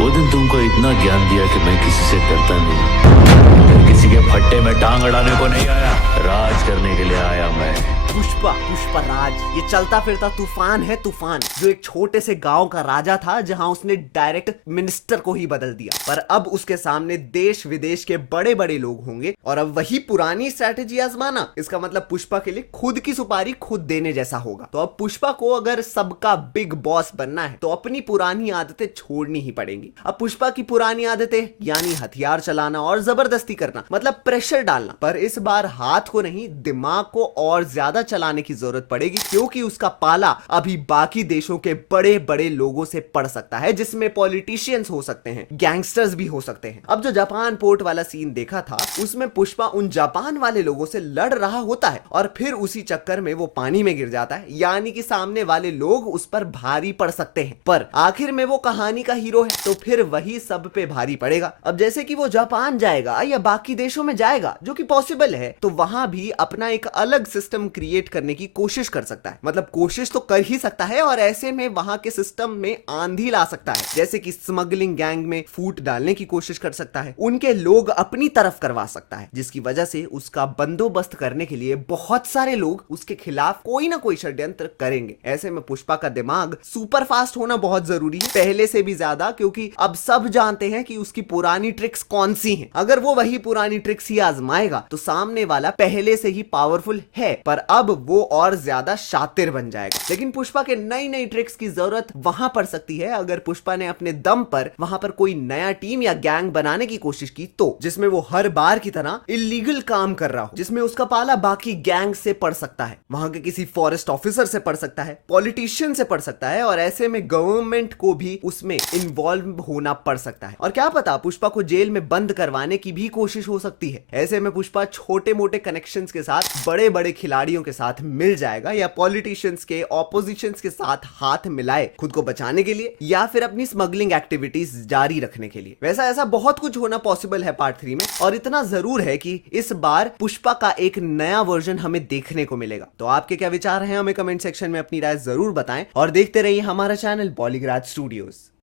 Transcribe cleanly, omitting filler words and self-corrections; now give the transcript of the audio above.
वो दिन तुमको इतना ज्ञान दिया कि मैं किसी से डरता नहीं, मैं किसी के फट्टे में टांग अड़ाने को नहीं आया, राज करने के लिए आया मैं। पुष्पा पुष्पराज ये चलता फिरता तूफान है, तूफान जो एक छोटे से गांव का राजा था जहां उसने डायरेक्ट मिनिस्टर को ही बदल दिया। पर अब उसके सामने देश विदेश के बड़े बड़े लोग होंगे और अब वही पुरानी स्ट्रैटेजी आजमाना, इसका मतलब पुष्पा के लिए खुद की सुपारी खुद देने जैसा होगा। तो अब पुष्पा को अगर सबका बिग बॉस बनना है तो अपनी पुरानी आदतें छोड़नी ही पड़ेंगी। अब पुष्पा की पुरानी आदतें यानी हथियार चलाना और जबरदस्ती करना, मतलब प्रेशर डालना, पर इस बार हाथ को नहीं दिमाग को और ज्यादा चलाने की जरूरत पड़ेगी, क्योंकि उसका पाला अभी बाकी देशों के बड़े बड़े लोगों से पड़ सकता है, जिसमें पॉलिटिशियंस हो सकते हैं, गैंगस्टर्स भी हो सकते हैं। अब जो जापान पोर्ट वाला सीन देखा था उसमें पुष्पा उन जापान वाले लोगों से लड़ रहा होता है और फिर उसी चक्कर में वो पानी में गिर जाता है, यानी कि सामने वाले लोग उस पर भारी पड़ सकते हैं। पर आखिर में वो कहानी का हीरो है तो फिर वही सब पे भारी पड़ेगा। अब जैसे कि वो जापान जाएगा या बाकी देशों में जाएगा, जो कि पॉसिबल है, तो वहां भी अपना एक अलग सिस्टम क्रिएट करने की कोशिश कर सकता है, मतलब कोशिश तो कर ही सकता है, और ऐसे में वहां के सिस्टम में आंधी ला सकता है, जैसे कि स्मगलिंग गैंग में फूट डालने की कोशिश कर सकता है, उनके लोग अपनी तरफ करवा सकता है, जिसकी वजह से उसका बंदोबस्त करने के लिए बहुत सारे लोग उसके खिलाफ कोई ना कोई षड्यंत्र करेंगे। ऐसे में पुष्पा का दिमाग सुपर फास्ट होना बहुत जरूरी है, पहले से भी ज्यादा, क्योंकि अब सब जानते हैं कि उसकी पुरानी ट्रिक्स कौन सी हैं। अगर वो वही पुरानी ट्रिक्स ही आजमाएगा तो सामने वाला पहले से ही पावरफुल है, पर अब वो और ज्यादा शातिर बन जाएगा। लेकिन पुष्पा के नई नई ट्रिक्स की जरूरत वहां पड़ सकती है अगर पुष्पा ने अपने दम पर वहां पर कोई नया टीम या गैंग बनाने की कोशिश की, तो जिसमें वो हर बार की तरह इलीगल काम कर रहा हो, जिसमें उसका पाला बाकी गैंग से पड़ सकता है, वहां के किसी फॉरेस्ट ऑफिसर से पड़ सकता है, पॉलिटिशियन से पड़ सकता है, और ऐसे में गवर्नमेंट को भी उसमें इन्वॉल्व होना पड़ सकता है। और क्या पता पुष्पा को जेल में बंद करवाने की भी कोशिश हो सकती है। ऐसे में पुष्पा छोटे मोटे कनेक्शंस के साथ बड़े बड़े खिलाड़ियों के साथ मिल जाएगा, या पॉलिटिशियंस के ऑपोजिशंस के साथ हाथ मिलाए खुद को बचाने के लिए, या फिर अपनी स्मगलिंग एक्टिविटीज जारी रखने के लिए। वैसा ऐसा बहुत कुछ होना पॉसिबल है पार्ट 3 में, और इतना जरूर है कि इस बार पुष्पा का एक नया वर्जन हमें देखने को मिलेगा। तो आपके क्या विचार हैं हमें कमेंट सेक्शन में अपनी राय जरूर बताएं, और देखते रहिए हमारा चैनल पॉलीग्राज स्टूडियोज।